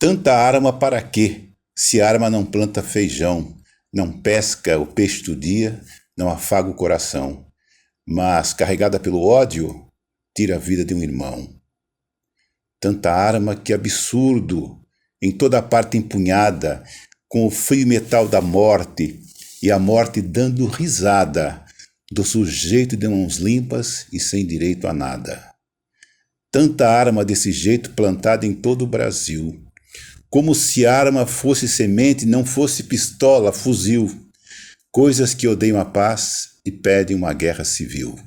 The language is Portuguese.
Tanta arma para quê? Se arma não planta feijão, não pesca o peixe do dia, não afaga o coração, mas, carregada pelo ódio, tira a vida de um irmão. Tanta arma, que absurdo, em toda parte empunhada, com o frio metal da morte, e a morte dando risada do sujeito de mãos limpas e sem direito a nada. Tanta arma desse jeito plantada em todo o Brasil, como se arma fosse semente, não fosse pistola, fuzil, coisas que odeiam a paz e pedem uma guerra civil.